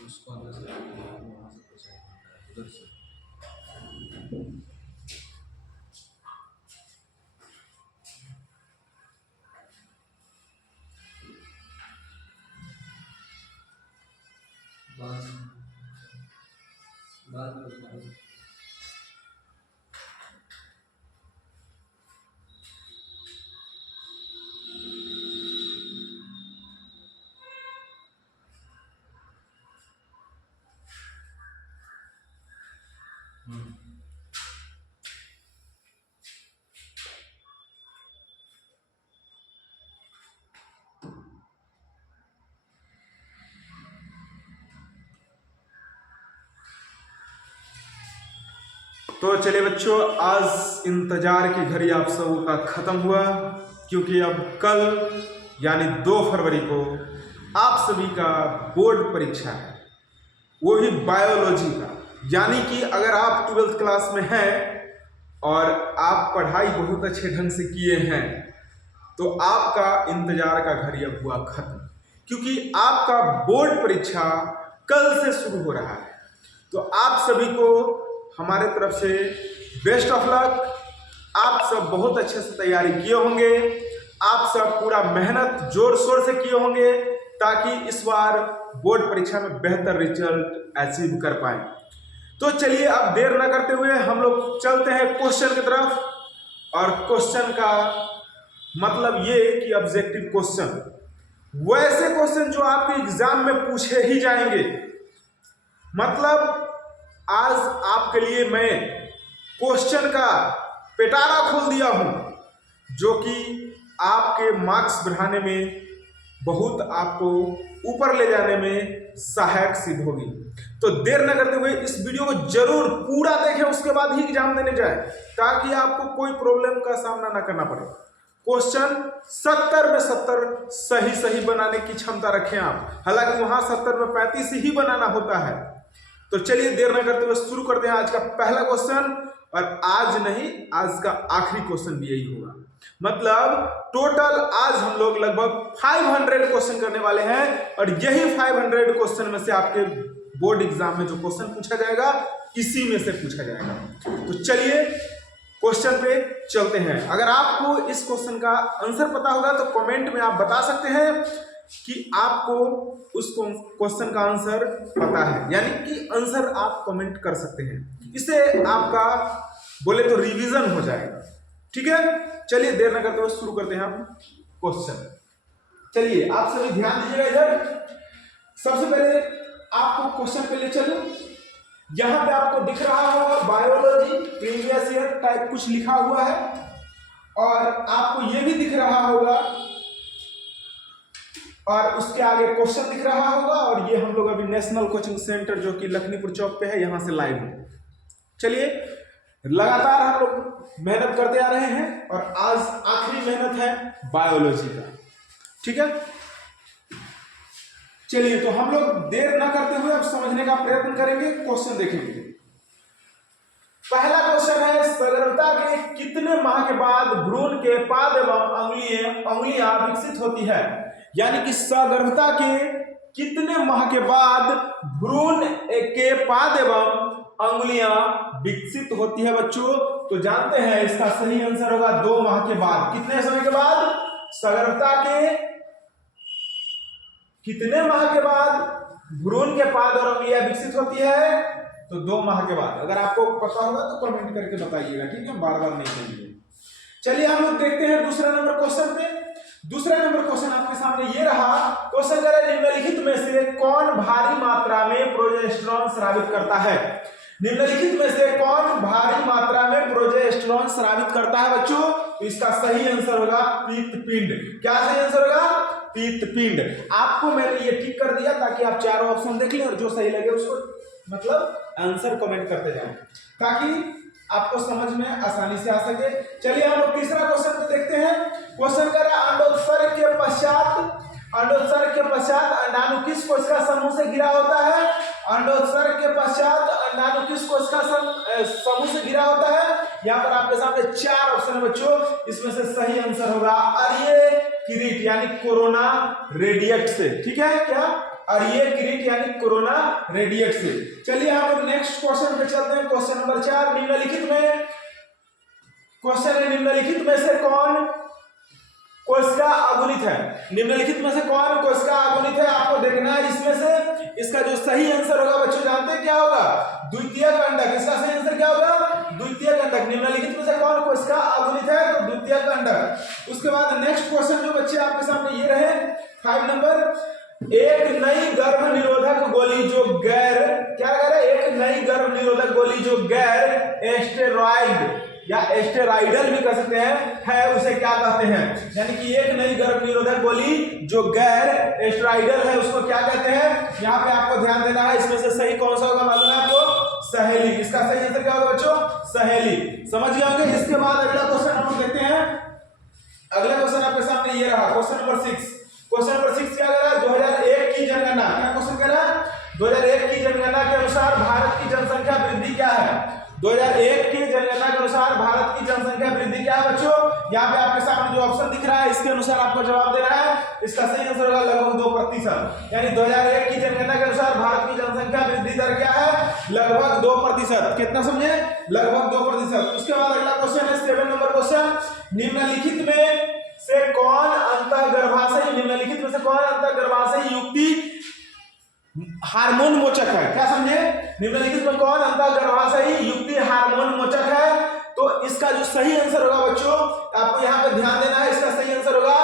उसको अंदर से वहाँ से कुछ उधर से बाद बाद में उसको तो चलिए बच्चों, आज इंतजार की घड़ी आप सबों का खत्म हुआ, क्योंकि अब कल यानी 2 फरवरी को आप सभी का बोर्ड परीक्षा है, वो भी बायोलॉजी का। यानी कि अगर आप 12th क्लास में हैं और आप पढ़ाई बहुत अच्छे ढंग से किए हैं तो आपका इंतजार का घड़ी अब हुआ खत्म, क्योंकि आपका बोर्ड परीक्षा कल से शुरू हो रहा है। तो आप सभी को हमारे तरफ से बेस्ट ऑफ लक। आप सब बहुत अच्छे से तैयारी किए होंगे, आप सब पूरा मेहनत जोर शोर से किए होंगे ताकि इस बार बोर्ड परीक्षा में बेहतर रिजल्ट अचीव कर पाए। तो चलिए अब देर न करते हुए हम लोग चलते हैं क्वेश्चन की तरफ। और क्वेश्चन का मतलब ये कि ऑब्जेक्टिव क्वेश्चन, वैसे क्वेश्चन जो आपके एग्जाम में पूछे ही जाएंगे। मतलब आज आपके लिए मैं क्वेश्चन का पिटारा खोल दिया हूं, जो कि आपके मार्क्स बढ़ाने में बहुत आपको ऊपर ले जाने में सहायक सिद्ध होगी। तो देर न करते हुए इस वीडियो को जरूर पूरा देखें, उसके बाद ही एग्जाम देने जाए, ताकि आपको कोई प्रॉब्लम का सामना ना करना पड़े। क्वेश्चन 70 में 70 सही बनाने की क्षमता रखें आप, हालांकि वहां 70 में 35 ही बनाना होता है। तो चलिए देर न करते हुए शुरू करते हैं आज का पहला क्वेश्चन। और आज नहीं, आज का आखिरी क्वेश्चन भी यही होगा। मतलब टोटल आज हम लोग लगभग 500 क्वेश्चन करने वाले हैं, और यही 500 क्वेश्चन में से आपके बोर्ड एग्जाम में जो क्वेश्चन पूछा जाएगा इसी में से पूछा जाएगा। तो चलिए क्वेश्चन पे चलते हैं। अगर आपको इस क्वेश्चन का आंसर पता होगा तो कमेंट में आप बता सकते हैं कि आपको उस क्वेश्चन का आंसर पता है, यानी कि आंसर आप कमेंट कर सकते हैं। इससे आपका बोले तो रिवीजन हो जाएगा। ठीक है, चलिए देर न करते हुए शुरू करते हैं हम क्वेश्चन। चलिए आप सभी ध्यान दीजिएगा इधर। सबसे पहले आपको क्वेश्चन पे ले चलूं। यहां पे आपको दिख रहा होगा बायोलॉजी प्रीवियस ईयर टाइप कुछ लिखा हुआ है, और आपको यह भी दिख रहा होगा, और उसके आगे क्वेश्चन दिख रहा होगा। और ये हम लोग अभी नेशनल कोचिंग सेंटर जो कि लखनीपुर चौक पे है, यहां से लाइव है। चलिए लगातार हम लोग मेहनत करते आ रहे हैं, और आज आखिरी मेहनत है बायोलॉजी का। ठीक है, चलिए तो हम लोग देर ना करते हुए अब समझने का प्रयत्न करेंगे, क्वेश्चन देखेंगे। पहला क्वेश्चन है, सगर्भता के कितने माह के बाद भ्रूण के पाद एवं अंगुलियां विकसित होती है? यानी कि सगर्भता के कितने माह के बाद भ्रूण के पाद एवं अंगुलियां विकसित होती है बच्चों? तो जानते हैं इसका सही आंसर होगा 2 माह के बाद। कितने समय के बाद? सगर्भता के कितने माह के बाद भ्रूण के पाद और अंगुलियां विकसित होती है? तो 2 माह के बाद। अगर आपको पता होगा तो कमेंट करके बताइएगा, ठीक है, बार बार नहीं करिए। चलिए हम लोग देखते हैं दूसरा नंबर क्वेश्चन पे। दूसरा नंबर क्वेश्चन आपके सामने ये रहा। क्वेश्चन कह रहा है, निम्नलिखित में से कौन भारी मात्रा में प्रोजेस्टेरॉन स्रावित करता है? निम्नलिखित में से कौन भारी मात्रा में प्रोजेस्टेरॉन स्रावित करता है बच्चों? तो इसका सही आंसर होगा पित्तपिंड। क्या सही आंसर होगा? पित्तपिंड। आपको मैंने ये ठीक कर दिया ताकि आप चारों ऑप्शन देख लें और जो सही लगे उसको मतलब आंसर कमेंट करते जाएं, ताकि आपको समझ में आसानी से आ सके। चलिए हम लोग तीसरा क्वेश्चन को देखते हैं। क्वेश्चन कर रहा है, अंडोत्सर्ग के पश्चात अंडाणु किस कोशिका समूह से घिरा होता है? अंडोत्सर्ग के पश्चात अंडाणु किस कोशिका समूह से घिरा होता है? यहाँ पर आपके सामने 4 ऑप्शन है बच्चों, इसमें से सही आंसर होगा अरिये किरीट यानी कोरोना रेडिएट से। ठीक है, क्या और ये किरीट यानी कोरोना रेडिएट से। चलिए हम लोग नेक्स्ट क्वेश्चन पे चलते हैं। क्वेश्चन नंबर 4, निम्नलिखित में क्वेश्चन है, निम्नलिखित में से कौन कोशिका अगुणित है? निम्नलिखित में से कौन कोशिका अगुणित है आपको देखना है। इसमें से इसका जो सही आंसर होगा बच्चों जानते हैं क्या होगा? द्वितीय कंडक। इसका सही आंसर क्या होगा? द्वितीय कंडक। निम्नलिखित में से कौन कोशिका अगुणित है? तो द्वितीय कंडक। उसके बाद नेक्स्ट क्वेश्चन जो बच्चे आपके सामने ये रहे 5 नंबर, एक नई गर्भ निरोधक गोली जो गैर क्या कह रहा है? एक नई गर्भ निरोधक गोली जो गैर एस्टेरॉइड या एस्टेरॉइडल भी कह सकते हैं है, उसे क्या कहते हैं? यानी कि एक नई गर्भ निरोधक गोली जो गैर एस्टेरॉइडल है उसको क्या कहते हैं? यहाँ पे आपको ध्यान देना है। इसमें से सही कौन सा होगा मालूम है आपको? सहेली। इसका सही आंसर क्या होगा बच्चों? सहेली। समझ गए होंगे। इसके बाद अगला क्वेश्चन हम लोग देखते हैं। अगला क्वेश्चन आपके सामने ये रहा, क्वेश्चन नंबर 6। क्वेश्चन नंबर 6 क्या कह रहा है? 2001 की जनगणना। क्या क्वेश्चन कह रहा है? 2001 की जनगणना के अनुसार भारत की जनसंख्या वृद्धि क्या है? 2001 की जनगणना के अनुसार भारत की जनसंख्या वृद्धि क्या है बच्चों? यहाँ पे आपके सामने जो ऑप्शन दिख रहा है इसके अनुसार आपको जवाब देना है। इसका सही आंसर होगा लगभग 2%। यानी 2001 की जनगणना के अनुसार भारत की जनसंख्या वृद्धि दर क्या है? लगभग 2%। कितना समझे? लगभग 2%। उसके बाद अगला क्वेश्चन है 7 नंबर क्वेश्चन, निम्नलिखित में से कौन अंतःगर्भाशयी निम्नलिखित में से कौन अंतःगर्भाशयी युक्ति हार्मोन मोचक है? क्या समझे? निम्नलिखित में कौन अंतःगर्भाशयी युक्ति हार्मोन मोचक है? तो इसका जो सही आंसर होगा बच्चों आपको यहाँ पे ध्यान देना है। इसका सही आंसर होगा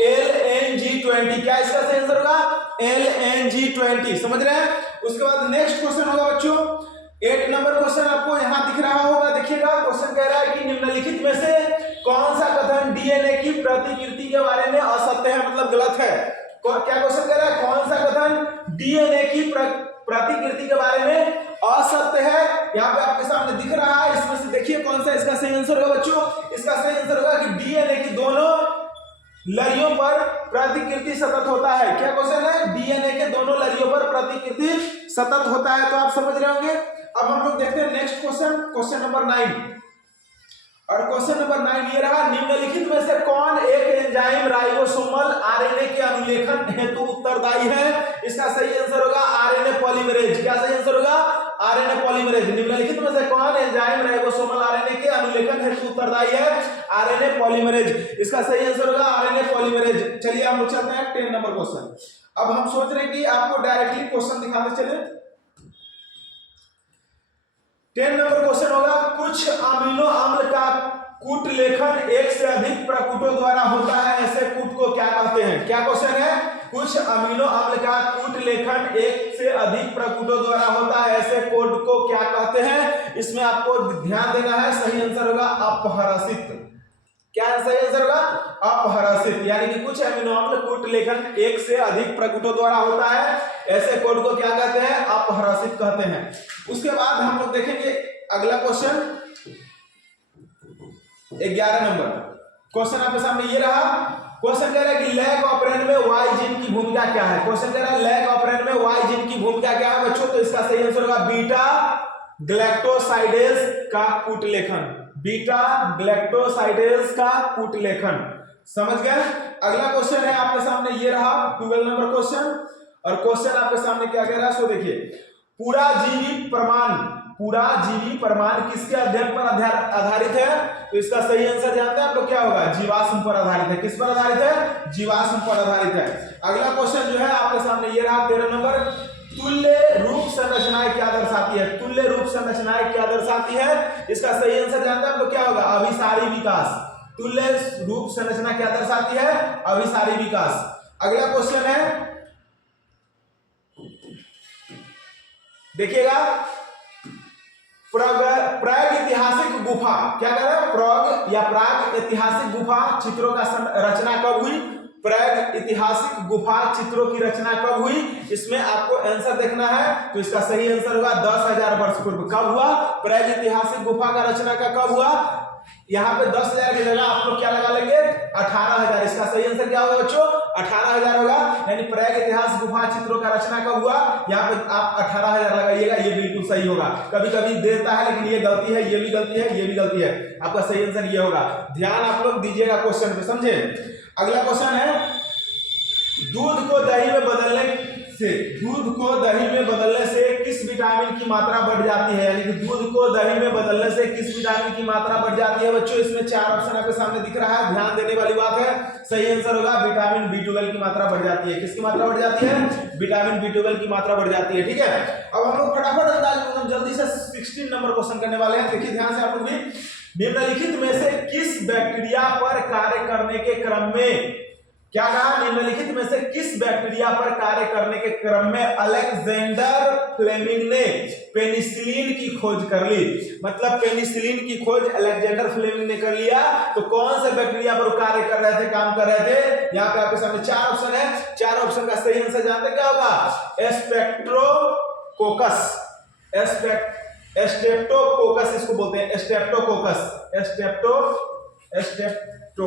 LNG20। क्या इसका सही आंसर होगा? LNG20। समझ रहे हैं? उसके बाद नेक्स्ट क्वेश्चन होगा बच्चों 8 नंबर क्वेश्चन आपको यहाँ दिख रहा होगा। देखिएगा क्वेश्चन कह रहा है कि निम्नलिखित में से कौन सा कथन डीएनए की प्रतिकृति के बारे में असत्य है, मतलब गलत है? क्या क्वेश्चन कह रहा है? कौन सा कथन डीएनए की प्रतिकृति के बारे में असत्य है? यहाँ पे आपके सामने दिख रहा है। इसमें से देखिए कौन सा इसका सही आंसर होगा बच्चों। इसका सही आंसर होगा कि डीएनए की दोनों लड़ियों पर प्रतिकृति सतत होता है। क्या क्वेश्चन है? डीएनए के दोनों लड़ियों पर प्रतिकृति सतत होता है। तो आप समझ रहे होंगे। अब हम लोग देखते हैं नेक्स्ट क्वेश्चन, क्वेश्चन नंबर 9। और क्वेश्चन नंबर 9 ये रहा, निम्नलिखित में से कौन एक एंजाइम राइबोसोमल आरएनए के अनुलेखन हेतु उत्तरदायी है? इसका सही आंसर होगा आरएनए पॉलीमरेज। क्या सही आंसर होगा? RNA polymerase. निम्नलिखित में से कौन एंजाइम राइबोसोमल आरएनए के अनुलेखन हेतु उत्तरदायी है? RNA polymerase. इसका सही आंसर होगा आरएनए पॉलीमरेज। चलिए हम लोग चलते हैं 10 नंबर क्वेश्चन। अब हम सोच रहे हैं कि आपको डायरेक्टली क्वेश्चन दिखाते चले। 10 नंबर क्वेश्चन होगा, कुछ अमीनो अम्ल का कूट लेखन एक से अधिक प्रकूटों द्वारा होता है, ऐसे कूट को क्या कहते हैं? क्या क्वेश्चन है? कुछ अमीनो अम्ल का कूट लेखन एक से अधिक प्रकूटों द्वारा होता है, ऐसे कोड को क्या कहते हैं? इसमें आपको ध्यान देना है। सही आंसर होगा अपहर्षित। क्या सही आंसर होगा? अपहर्षित। यानी कि कुछ अमीनो अम्ल कूट लेखन एक से अधिक प्रकूटों द्वारा होता है, ऐसे कोड को क्या कहते हैं? अपहर्षित कहते हैं। उसके बाद हम लोग देखेंगे अगला क्वेश्चन 11 नंबर क्वेश्चन आपके सामने ये रहा। क्वेश्चन कह रहा है कि लैग ऑपरेंड में वाई जीन की भूमिका क्या है? क्वेश्चन कह रहा है लैग ऑपरेंड में वाई जीन की भूमिका क्या है बच्चों? तो इसका सही आंसर होगा बीटा ग्लैक्टोसाइडेज का कूट लेखन। बीटा ग्लैक्टोसाइडेज का कूट लेखन। समझ गए? अगला क्वेश्चन है आपके सामने ये रहा 12 नंबर क्वेश्चन। और क्वेश्चन आपके सामने क्या कह रहा है सो देखिए, पूरा जीवी प्रमाण किसके अध्ययन पर आधारित है? तो इसका सही आंसर जानते हैं आप लोग क्या होगा? जीवाश्म पर आधारित है। किस पर आधारित है? जीवाश्म पर आधारित है। अगला क्वेश्चन जो है आपके सामने ये रहा 13 नंबर, तुल्य रूप संरचनाएं क्या दर्शाती है? तुल्य रूप संरचनाएं क्या दर्शाती है? इसका सही आंसर जानते हैं आप लोग क्या होगा? अभिसारी विकास। तुल्य रूप संरचना क्या दर्शाती है? अभिसारी विकास। अगला क्वेश्चन है देखिएगा, प्रागैतिहासिक गुफा। क्या कह रहा है? प्राग ऐतिहासिक गुफा चित्रों का रचना कब हुई? प्रागैतिहासिक गुफा चित्रों की रचना कब हुई? इसमें आपको आंसर देखना है। तो इसका सही आंसर होगा 10,000 वर्ष पूर्व। कब हुआ? प्रागैतिहासिक गुफा का रचना का कब हुआ? यहाँ पे 10,000 की जगह आप लोग क्या लगा लेंगे? 18,000। इसका सही आंसर क्या होगा बच्चों? 18,000 होगा। यानी प्रागैतिहासिक गुफा चित्रों का रचना कब हुआ? यहाँ पे आप 18,000 लगाइएगा, ये बिल्कुल सही होगा। कभी कभी देता है लेकिन ये गलती है, ये भी गलती है, ये भी गलती है। आपका सही आंसर ये होगा। ध्यान आप लोग दीजिएगा क्वेश्चन पे, समझे? अगला क्वेश्चन है, दूध को दही में बदलने से दूध को दही में बदलने से किस विटामिन की मात्रा बढ़ जाती है, यानी कि दूध को दही में बदलने से किस विटामिन की मात्रा बढ़ जाती है। बच्चों इसमें 4 ऑप्शन आपके सामने दिख रहा है, ध्यान देने वाली बात है। सही आंसर होगा विटामिन B12 की मात्रा बढ़ जाती है। किसकी मात्रा बढ़ जाती है? विटामिन B12 की मात्रा बढ़ जाती है। ठीक है, अब हम लोग फटाफट अंदाज जल्दी से 16 नंबर क्वेश्चन करने वाले हैं। देखिए ध्यान से आप लोग भी, निम्नलिखित में से किस बैक्टीरिया पर कार्य करने के क्रम में, क्या कहा, निम्नलिखित में से किस बैक्टीरिया पर कार्य करने के क्रम में अलेक्जेंडर फ्लेमिंग ने पेनिसिलिन की खोज कर ली। मतलब पेनिसिलिन की खोज अलेक्जेंडर फ्लेमिंग ने कर लिया, तो कौन से बैक्टीरिया पर कार्य कर रहे थे, काम कर रहे थे। यहाँ पे आपके सामने 4 ऑप्शन है, 4 ऑप्शन का सही आंसर जानते क्या होगा? स्ट्रेप्टोकोकस, स्ट्रेप्टोकोकस इसको बोलते हैं, स्ट्रेप्टोकोकस, स्ट्रेप्टो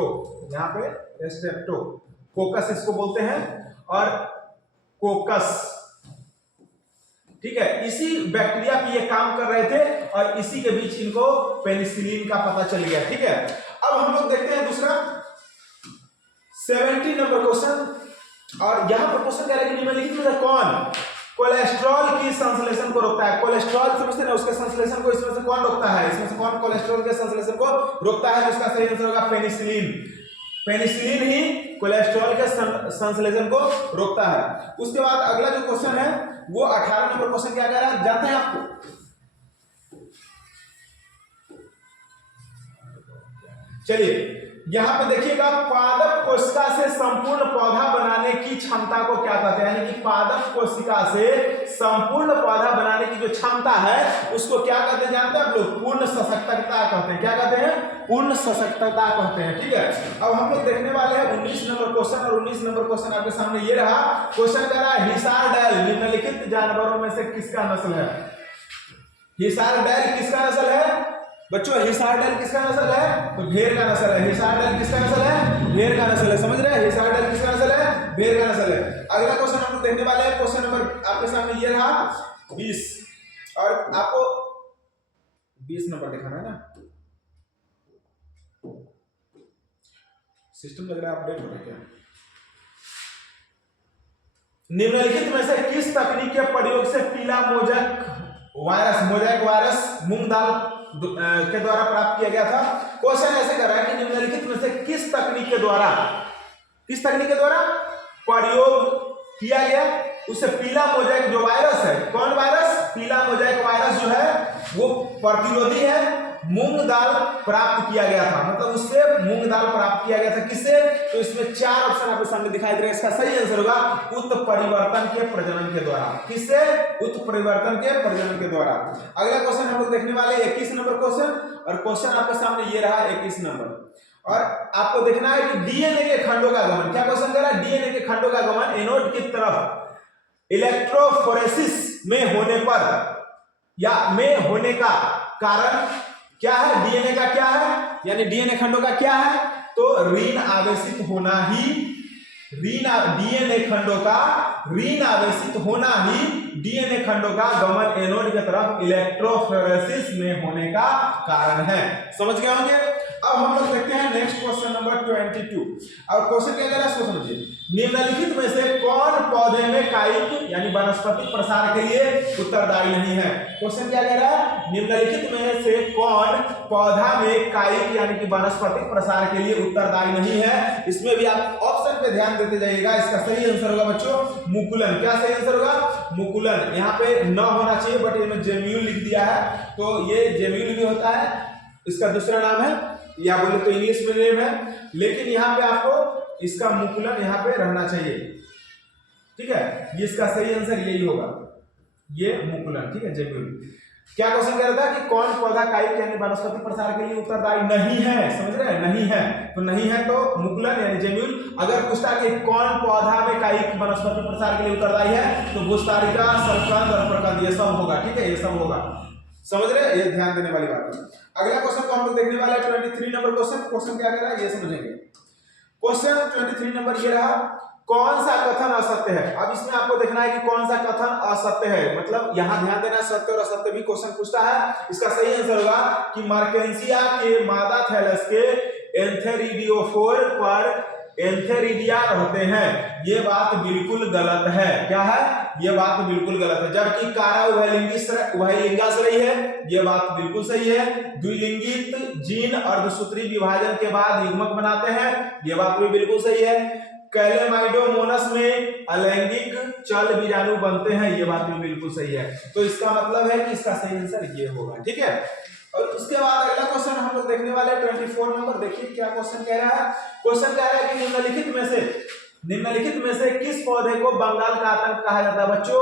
यहाँ पे स्ट्रेप्टोकोकस इसको बोलते हैं, और कोकस, ठीक है, इसी बैक्टीरिया पे ये काम कर रहे थे और इसी के बीच इनको पेनिसिलिन का पता चल गया। ठीक है, अब हम लोग देखते हैं दूसरा 70 नंबर क्वेश्चन, और यहां पर क्वेश्चन कह रहा है कि निम्नलिखित में से कौन कोलेस्ट्रॉल की संश्लेषण को रोकता है। कोलेस्ट्रॉल समझते हैं ना, उसके संश्लेषण को इसमें से कौन रोकता है, इसमें से कौन कोलेस्ट्रॉल के संश्लेषण को रोकता है। तो इसका सही आंसर होगा पेनिसिलिन। पेनिसिलिन ही कोलेस्ट्रॉल के संश्लेषण को रोकता है। उसके बाद अगला जो क्वेश्चन है वो 18 नंबर क्वेश्चन क्या कह रहा है, जानते हैं आपको? चलिए यहां पे देखिएगा, पादप कोशिका से संपूर्ण पौधा बनाने की क्षमता को क्या कहते हैं, यानी कि पादप कोशिका से संपूर्ण पौधा बनाने की जो क्षमता है उसको क्या कहते हैं, जानते हैं आप लोग? पूर्ण सशक्तता कहते हैं। क्या कहते हैं? पूर्ण सशक्तता कहते हैं। ठीक है, अब हम लोग देखने वाले हैं 19 नंबर क्वेश्चन, और 19 नंबर क्वेश्चन आपके सामने ये रहा। क्वेश्चन कह रहा है हिसारडेल निम्नलिखित जानवरों में से किसका नस्ल है? हिसारडेल किसका नस्ल है बच्चों? हिसारडेल किसका नस्ल है? तो भेड़ का नस्ल है। हिसारडेल किसका नस्ल है? भेड़ का नस्ल है। समझ रहे हैं? हिसारडेल किसका नस्ल है? भेड़ का नस्ल है। अगला क्वेश्चन हम लोग देखने वाले हैं, क्वेश्चन नंबर आपके सामने ये रहा 20, और आपको 20 नंबर दिखाना है ना, सिस्टम लग रहा है अपडेट हो रहा है क्या? निम्नलिखित में से किस तकनीक के प्रयोग से पीला मोजैक वायरस मूंग दाल के द्वारा प्राप्त किया गया था? क्वेश्चन ऐसे कर रहा है कि निम्नलिखित में से किस तकनीक के द्वारा प्रयोग किया गया, उससे पीला मोजैक जो वायरस है, कौन वायरस? पीला मोजैक वायरस जो है वो प्रतिरोधी है, मूंग दाल प्राप्त किया गया था। मतलब उससे मूंग दाल प्राप्त किया गया था। किससे? तो इसमें 4 ऑप्शन आपके सामने दिखाई दे रहे हैं। इसका सही आंसर होगा उत्परिवर्तन के प्रजनन के द्वारा। किससे? उत्परिवर्तन के प्रजनन के द्वारा। अगला क्वेश्चन हम लोग देखने वाले 21 नंबर क्वेश्चन, और क्वेश्चन आपके सामने ये रहा 21 नंबर, और आपको देखना है कि डीएनए के खंडों का गमन, क्या क्वेश्चन कर रहा है? डीएनए के खंडों का गमन एनोड की तरफ इलेक्ट्रोफोरेसिस में होने पर या में होने का कारण क्या है? डीएनए का क्या है, यानी डीएनए खंडों का क्या है? तो ऋण आवेशित होना ही, डीएनए खंडों का ऋण आवेशित होना ही डीएनए खंडों का गमन एनोड की तरफ इलेक्ट्रोफोरेसिस में होने का कारण है। समझ गए होंगे? अब हम लोग देखते हैं नेक्स्ट क्वेश्चन नंबर 22, और क्वेश्चन क्या कह रहा है सो समझिए, निम्नलिखित में से कौन पौधे में कायिक यानी वनस्पतिक प्रसार के लिए उत्तरदायी नहीं है? क्वेश्चन क्या कह रहा है? निम्नलिखित में से कौन पौधा में कायिक यानी कि वनस्पतिक प्रसार के लिए उत्तरदायी नहीं है? इसमें भी आप ऑप्शन पे ध्यान देते जाइएगा। इसका सही आंसर होगा बच्चों मुकुलन। क्या सही आंसर होगा? मुकुलन। यहाँ पे न होना चाहिए बट इसमें जेम्यूल लिख दिया है, तो ये जेम्यूल भी होता है, इसका दूसरा नाम है, या बोले तो इंग्लिश में नेम है, लेकिन यहाँ पे आपको इसका मुकुलन यहाँ पे रहना चाहिए। ठीक है, ये इसका सही आंसर यही होगा, ये मुकुलन। ठीक है, जेम्यूल। क्या क्वेश्चन कह रहा था कि कौन पौधा कायिक यानी वनस्पति प्रसार के लिए उत्तरदायी नहीं है? समझ रहे हैं? नहीं है, तो नहीं है तो मुकुलन यानी जेम्यूल। अगर पूछता कि कौन पौधा में कायिक वनस्पति प्रसार के लिए उत्तरदायी है, तो भूस्तारिका, शलकंद और प्रकंद, ये सब होगा। ठीक है, ये सब होगा। समझ रहे हैं? ये ध्यान देने वाली बात है। अगला क्वेश्चन को हम लोग देखने वाले हैं 23 नंबर क्वेश्चन। क्वेश्चन क्या कह रहा है ये समझेंगे। क्वेश्चन 23 नंबर ये रहा, कौन सा कथन असत्य है? अब इसमें आपको देखना है कि कौन सा कथन असत्य है, मतलब यहां ध्यान देना, सत्य और असत्य भी क्वेश्चन पूछता है। इसका सही आंसर होगा कि मर्केंसिया के मादा थैलस के एंथेरिडियोफोर पर एंथेरिडिया होते हैं। ये बात बिल्कुल गलत है। क्या है? ये बात बिल्कुल गलत है। जबकि कारा उभयलिंगाश्रयी है, ये बात बिल्कुल सही है। द्विलिंगित जीन अर्धसूत्री विभाजन के बाद युग्मक बनाते हैं, ये बात भी बिल्कुल सही है। कैलेमाइडोमोनस में अलैंगिक चल बीजाणु बनते हैं, ये बात भी बिल्कुल सही है। तो इसका मतलब है कि इसका सही आंसर ये होगा। ठीक है, और उसके बाद अगला क्वेश्चन हम लोग देखने वाले 24 नंबर। देखिए क्या क्वेश्चन कह रहा है। क्वेश्चन कह रहा है कि निम्नलिखित में से किस पौधे को बंगाल का आतंक कहा जाता है? बच्चों,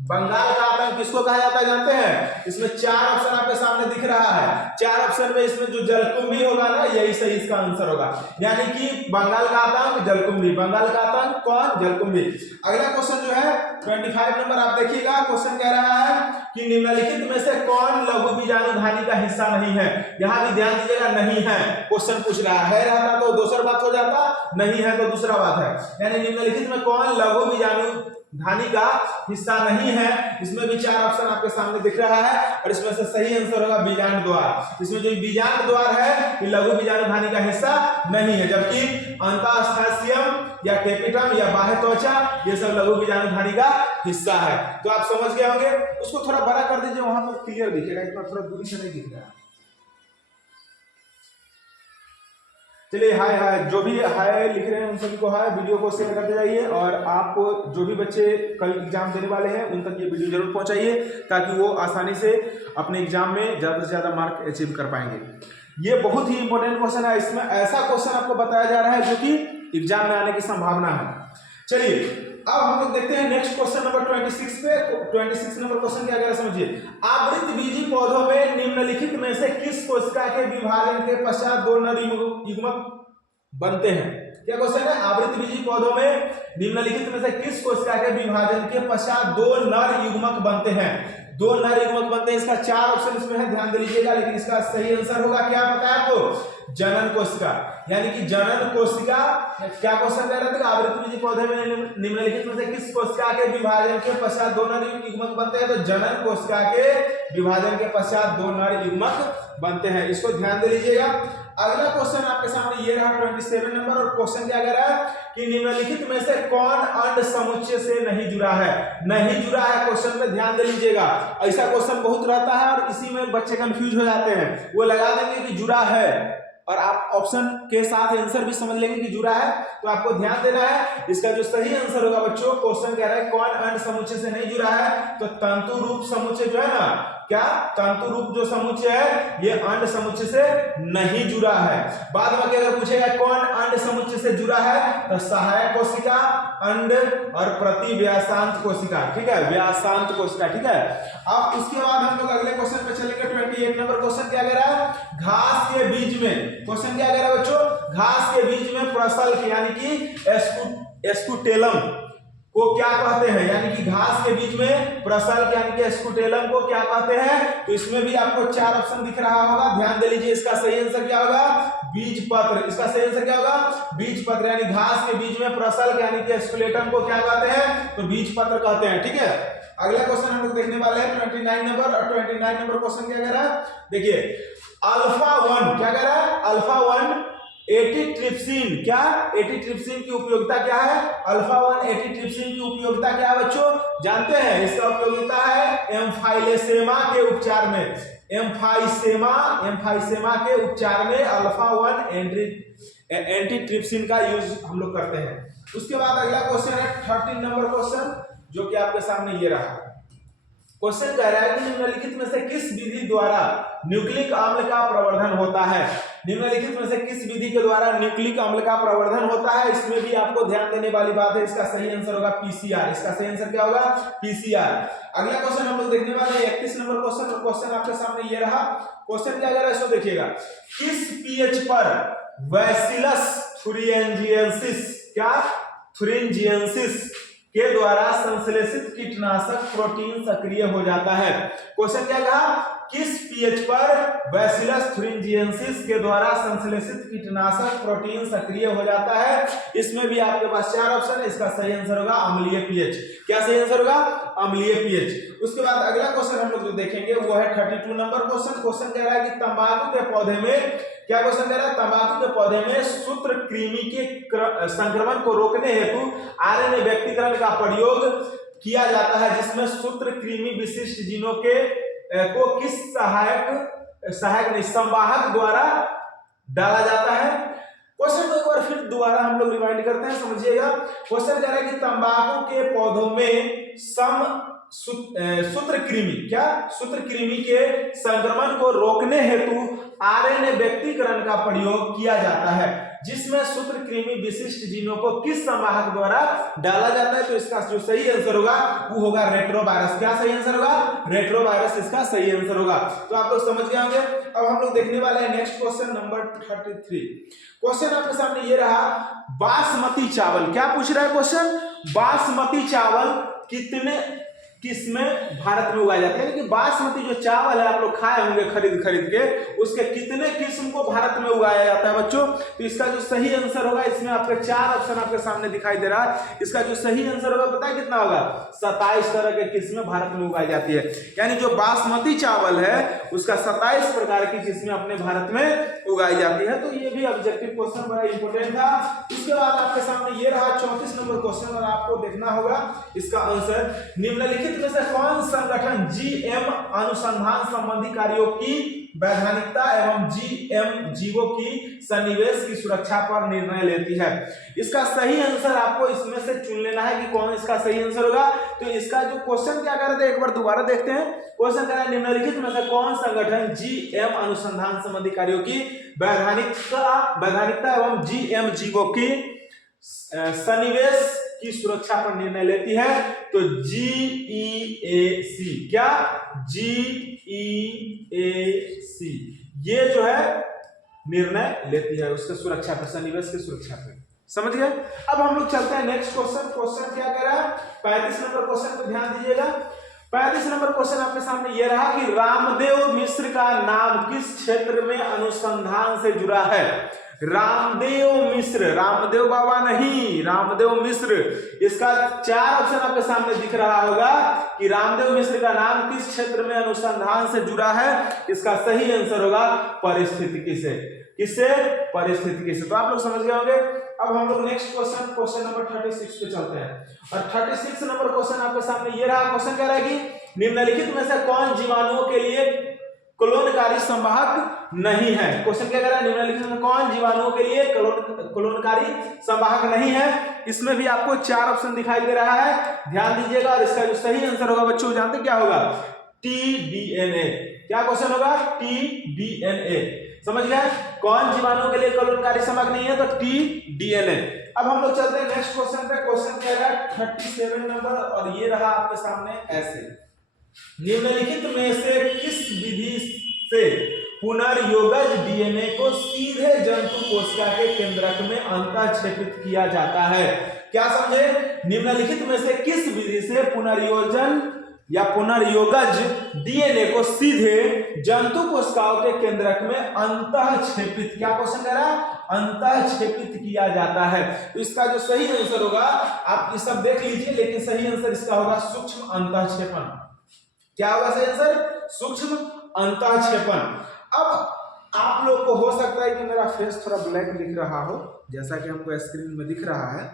बंगाल का आतंक किसको कहा जाता है जानते हैं? इसमें 4 ऑप्शन आपके सामने दिख रहा है। 4 ऑप्शन में इसमें जो जलकुंभी होगा ना, यही सही इसका आंसर होगा। यानी कि बंगाल का आतंक जलकुंभी, बंगाल का आतंक कौन? जलकुंभी। अगला क्वेश्चन जो है 25 नंबर आप देखिएगा। क्वेश्चन कह रहा है कि निम्नलिखित में से कौन लघु बीजाणुधानी का हिस्सा नहीं है? यहां भी ध्यान दीजिएगा, नहीं है क्वेश्चन पूछ रहा है। रहता तो दूसरा बात हो जाता, नहीं है तो दूसरा बात है। यानी निम्नलिखित में कौन लघु बीजाणुधानी का हिस्सा नहीं है? इसमें भी 4 ऑप्शन आपके सामने दिख रहा है और इसमें से सही आंसर होगा बीजांड द्वार। इसमें जो बीजांड द्वार है ये लघु बीजाणुधानी का हिस्सा नहीं है, जबकि अंतःस्थायियम या कैपिटम या बाह्य त्वचा ये सब लघु बीजाणुधानी का हिस्सा है। तो आप समझ गए होंगे। उसको थोड़ा बड़ा कर दीजिए, वहां पर क्लियर दिखेगा, इतना थोड़ा दूरी से नहीं दिख रहा है। चलिए हाय हाय, जो भी हाय लिख रहे हैं उन सभी को हाय। वीडियो को शेयर करते जाइए और आप जो भी बच्चे कल एग्जाम देने वाले हैं उन तक ये वीडियो जरूर पहुंचाइए, ताकि वो आसानी से अपने एग्जाम में ज्यादा से ज्यादा मार्क अचीव कर पाएंगे। ये बहुत ही इंपॉर्टेंट क्वेश्चन है। इसमें ऐसा क्वेश्चन आपको बताया जा रहा है जो कि एग्जाम में आने की संभावना है। चलिए अब हम लोग देखते हैं नेक्स्ट क्वेश्चन नंबर 26 पे। 26 नंबर क्वेश्चन क्या कह रहा है समझिए। आवृतबीजी पौधों में निम्नलिखित में से किस कोशिका के विभाजन के पश्चात 2 नर युग्मक बनते हैं? क्या क्वेश्चन है? आवृतबीजी पौधों में निम्नलिखित में से किस कोशिका के विभाजन के पश्चात 2 नर युग्मक बनते हैं? 2 नर युग्मक बनते हैं। इसका 4 ऑप्शन इसमें है, ध्यान दे लीजिएगा। लेकिन इसका सही आंसर होगा क्या पता है आपको? जनन कोशिका। यानी कि जनन कोशिका। क्या क्वेश्चन कह रहे थे? आवृतबीजी पौधे में निम्नलिखित में से किस कोशिका के विभाजन के पश्चात 2 नर युग्मक बनते हैं? तो जनन कोशिका के विभाजन के पश्चात 2 नर युग्मक बनते हैं। इसको ध्यान दे लीजिएगा। अगला क्वेश्चन आपके सामने ये रहा 27 नंबर। और क्वेश्चन क्या कह रहा है कि निम्नलिखित में से कौन अंड समुच्चय से नहीं जुड़ा है? नहीं जुड़ा है क्वेश्चन में, ध्यान दे लीजिएगा। ऐसा क्वेश्चन बहुत रहता है और इसी में बच्चे कंफ्यूज हो जाते हैं। वो लगा देंगे कि जुड़ा है और आप ऑप्शन के साथ आंसर भी समझ लेंगे कि जुड़ा है। तो आपको ध्यान देना है। इसका जो सही आंसर होगा बच्चों, क्वेश्चन कह रहा है कौन अंड समुच्चय से नहीं जुड़ा है? तो तंतु रूप समुच्चय जो है ना, क्या तंतु रूप जो समुच्चय है ये अंड समुच्चय से नहीं जुड़ा है। बाद में अगर पूछेगा कौन अंड समुच्चय से जुड़ा है, तो सहायक कोशिका, अंड और प्रतिव्यासांत कोशिका। ठीक है, व्यासांत कोशिका। ठीक है, अब उसके बाद हम लोग अगले क्वेश्चन पे चलेंगे। 28 नंबर क्वेश्चन क्या कह रहा है? घास के बीज में, क्वेश्चन क्या कह रहा है बच्चों? घास के बीज में प्रसल्क यानी कि एस्कुटेलम को क्या कहते हैं? यानी कि घास के बीच में प्रसल्क यानी कि एस्कुटेलम को क्या कहते हैं? तो इसमें भी आपको 4 ऑप्शन दिख रहा होगा, ध्यान दे लीजिए। इसका सही आंसर क्या होगा? बीज पत्र। इसका सही आंसर क्या होगा? बीज पत्र। यानी घास के बीच में प्रसल्क यानी कि एस्कुलेटम को क्या कहते हैं? तो बीज पत्र कहते हैं। ठीक है, अगला क्वेश्चन हम लोग देखने वाले हैं 29 नंबर। और 29 नंबर क्वेश्चन क्या कह रहा है? देखिए अल्फा 1 क्या कह रहा है? अल्फा 1 एटीट्रिप्सिन। क्या एटीट्रिप्सिन की उपयोगिता क्या है? अल्फा 1 एटीट्रिप्सिन की उपयोगिता क्या है बच्चों? जानते हैं? इसका उपयोगिता है एम्फाइलेसेमा के उपचार में। एम्फाइसेमा के उपचार में अल्फा 1 एंटीट्रिप्सिन का यूज हम लोग करते हैं। उसके बाद अगला क्वेश्चन है 30 नंबर क्वेश्चन, जो कि आपके सामने ये रहा। क्वेश्चन कह रहा है कि निम्नलिखित में से किस विधि द्वारा न्यूक्लिक अम्ल का प्रवर्धन होता है? निम्नलिखित में से किस विधि के द्वारा न्यूक्लिक अम्ल का प्रवर्धन होता है? इसमें भी आपको ध्यान देने वाली बात है। इसका सही आंसर होगा पीसीआर। इसका सही आंसर क्या होगा? पीसीआर। अगला क्वेश्चन हम लोग देखने वाले हैं 31 नंबर क्वेश्चन। और क्वेश्चन आपके सामने ये रहा। क्वेश्चन क्या कह रहा है इसको देखिएगा। किस पीएच पर बैसिलस थुरिंजिएंसिस, क्या थुरिंजिएंसिस के द्वारा संश्लेषित कीटनाशक प्रोटीन सक्रिय हो जाता है? क्वेश्चन क्या कहा? किस पीएच पर बैसिलस थुरिंजिएंसिस के द्वारा संश्लेषित कीटनाशक प्रोटीन सक्रिय हो जाता है? इसमें भी आपके पास 4 ऑप्शन है। इसका सही आंसर होगा अम्लीय पीएच। क्या सही आंसर होगा? अम्लीय पीएच। उसके बाद अगला क्वेश्चन हम लोग जो देखेंगे वो है 32 नंबर क्वेश्चन। क्वेश्चन कह रहा है कि तंबाकू के पौधे में क्या क्वेश्चन कह रहा है? तंबाकू के पौधे में सूत्रकृमि के संक्रमण को रोकने हेतु आरएनए व्यक्तिकरण का प्रयोग किया जाता है, जिसमें सूत्रकृमि विशिष्ट जीनों के को किस सहायक नहीं संवाहक द्वारा डाला जाता है। क्वेश्चन को एक बार फिर दोबारा हम लोग रिमाइंड करते हैं, समझिएगा। क्वेश्चन कह रहा है कि तंबाकू के पौधों में सूत्रकृमि के संक्रमण को रोकने हेतु आरएनए व्यक्तिकरण का प्रयोग किया जाता है, जिसमें सूत्रकृमि विशिष्ट जीनों को किस संवाहक द्वारा डाला जाता है। तो इसका जो सही आंसर होगा वो होगा रेट्रोवायरस। क्या सही आंसर होगा? रेट्रोवायरस इसका सही आंसर होगा। तो आप लोग समझ गए होंगे। अब हम लोग देखने वाले हैं नेक्स्ट क्वेश्चन नंबर 33। क्वेश्चन आपके सामने ये रहा, बासमती चावल। क्या पूछ रहा है क्वेश्चन? बासमती चावल किसमें भारत में उगाए जाते हैं? यानी कि बासमती जो चावल है आप लोग खाए होंगे खरीद के, उसके कितने किस्म को भारत में उगाया जाता है बच्चों? तो इसका जो सही आंसर होगा, इसमें आपके 4 ऑप्शन आपके सामने दिखाई दे रहा है। इसका जो सही आंसर होगा पता है कितना होगा? 27 तरह के किस्में भारत में उगाई जाती है। यानी जो बासमती चावल है उसका 27 प्रकार की किस्में अपने भारत में उगाई जाती है। तो ये भी ऑब्जेक्टिव क्वेश्चन बड़ा इंपॉर्टेंट था। इसके बाद आपके सामने ये रहा 34 नंबर क्वेश्चन, और आपको देखना होगा इसका आंसर। निम्नलिखित में से कौन संगठन जीएम अनुसंधान संबंधी कार्यों की वैधानिकता एवं जीएम जीवों की सन्निवेश की सुरक्षा पर निर्णय लेती है? इसका सही आंसर आपको इसमें से चुन लेना है कि कौन इसका सही आंसर होगा। तो इसका जो क्वेश्चन क्या कर रहे थे एक बार दोबारा देखते हैं। क्वेश्चन कह रहा है निम्नलिखित में से कौन संगठन जीएम अनुसंधान संबंधी कार्यों की वैधानिकता एवं जीएम जीवों की सन्निवेश की सुरक्षा पर निर्णय लेती है? तो जीईएसी। क्या? जीईएसी ये जो है निर्णय लेती है उसके सुरक्षा पर, सन्निवेश की सुरक्षा पर। समझ गए? अब हम लोग चलते हैं नेक्स्ट क्वेश्चन। क्वेश्चन क्या कह रहा है? 35 नंबर क्वेश्चन पर ध्यान दीजिएगा। 35 नंबर क्वेश्चन आपके सामने ये रहा कि रामदेव मिश्र का नाम किस क्षेत्र में अनुसंधान से जुड़ा है? रामदेव मिश्र, रामदेव बाबा नहीं, रामदेव मिश्र। इसका 4 ऑप्शन आपके सामने दिख रहा होगा कि रामदेव मिश्र का नाम किस क्षेत्र में अनुसंधान से जुड़ा है। इसका सही आंसर होगा पारिस्थितिकी से। किससे? पारिस्थितिकी से। तो आप लोग समझ गए होंगे। अब हम लोग नेक्स्ट क्वेश्चन नंबर 36 पे चलते हैं, और 36 नंबर क्वेश्चन आपके सामने ये रहा। क्वेश्चन कह रहा है कि निम्नलिखित में से कौन जीवाणुओं के लिए क्लोनकारी संवाहक नहीं है? क्वेश्चन क्या कह रहा है? निम्नलिखित में कौन जीवाणुओं के लिए क्लोनकारी संवाहक नहीं है? इसमें भी आपको 4 ऑप्शन दिखाई दे रहा है, ध्यान दीजिएगा। और इसका जो सही आंसर होगा बच्चों जानते क्या होगा? टीडीएनए। क्या क्वेश्चन होगा? टीडीएनए। समझ गए? कौन जीवाणुओं के लिए क्लोनकारी संवाहक नहीं है? तो टीडीएनए। अब हम लोग चलते हैं नेक्स्ट क्वेश्चन पे। क्वेश्चन क्या है? 37 नंबर, और ये रहा आपके सामने ऐसे। निम्नलिखित में से किस विधि से पुनर्योगज डीएनए को सीधे जंतु कोशिका के केंद्रक में अंतःक्षेपित किया जाता है? क्या समझे? निम्नलिखित में से किस विधि से पुनर्योजन या पुनर्योगज डीएनए को सीधे जंतु कोशिकाओं के केंद्रक में अंतःक्षेपित, क्या क्वेश्चन कह रहा है? अंतःक्षेपित किया जाता है। तो इसका जो सही आंसर होगा आप ये सब देख लीजिए, लेकिन सही आंसर इसका होगा सूक्ष्म अंतःक्षेपण। क्या होगा सही आंसर? सूक्ष्म अंतःक्षेपण। अब आप लोग को हो सकता है कि मेरा फेस थोड़ा ब्लैक दिख रहा हो, जैसा कि हमको स्क्रीन में दिख रहा है,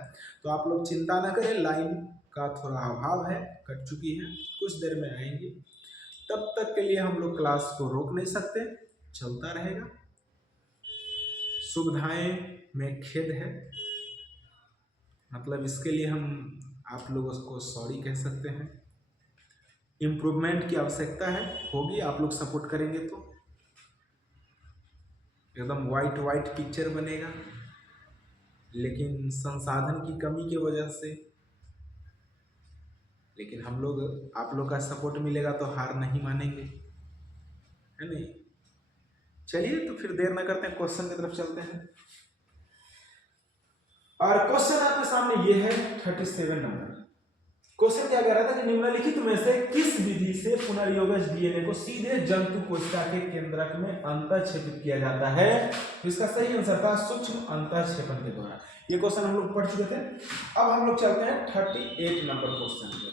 तो आप लोग चिंता ना करें, लाइन का थोड़ा अभाव है, कट चुकी है, कुछ देर में आएंगी। तब तक के लिए हम लोग क्लास को रोक नहीं सकते, चलता रहेगा। सुविधाएं में खेद है, मतलब इसके लिए हम आप लोगों को सॉरी कह सकते हैं। इम्प्रूवमेंट की आवश्यकता है, होगी, आप लोग सपोर्ट करेंगे तो एकदम वाइट पिक्चर बनेगा, लेकिन संसाधन की कमी की वजह से, लेकिन हम लोग आप लोग का सपोर्ट मिलेगा तो हार नहीं मानेंगे, है नहीं? चलिए तो फिर देर न करते हैं, क्वेश्चन की तरफ चलते हैं। और क्वेश्चन आपके सामने ये है 37 नंबर। क्वेश्चन क्या कह रहा था कि निम्नलिखित में से किस विधि से पुनर्योगज डीएनए को सीधे जंतु कोशिका के केंद्रक में अंतःक्षेपित किया जाता है? तो इसका सही आंसर था सूक्ष्म अंतःक्षेपण के द्वारा। ये क्वेश्चन हम लोग पढ़ चुके थे। अब हम लोग चलते हैं 38 नंबर क्वेश्चन पे,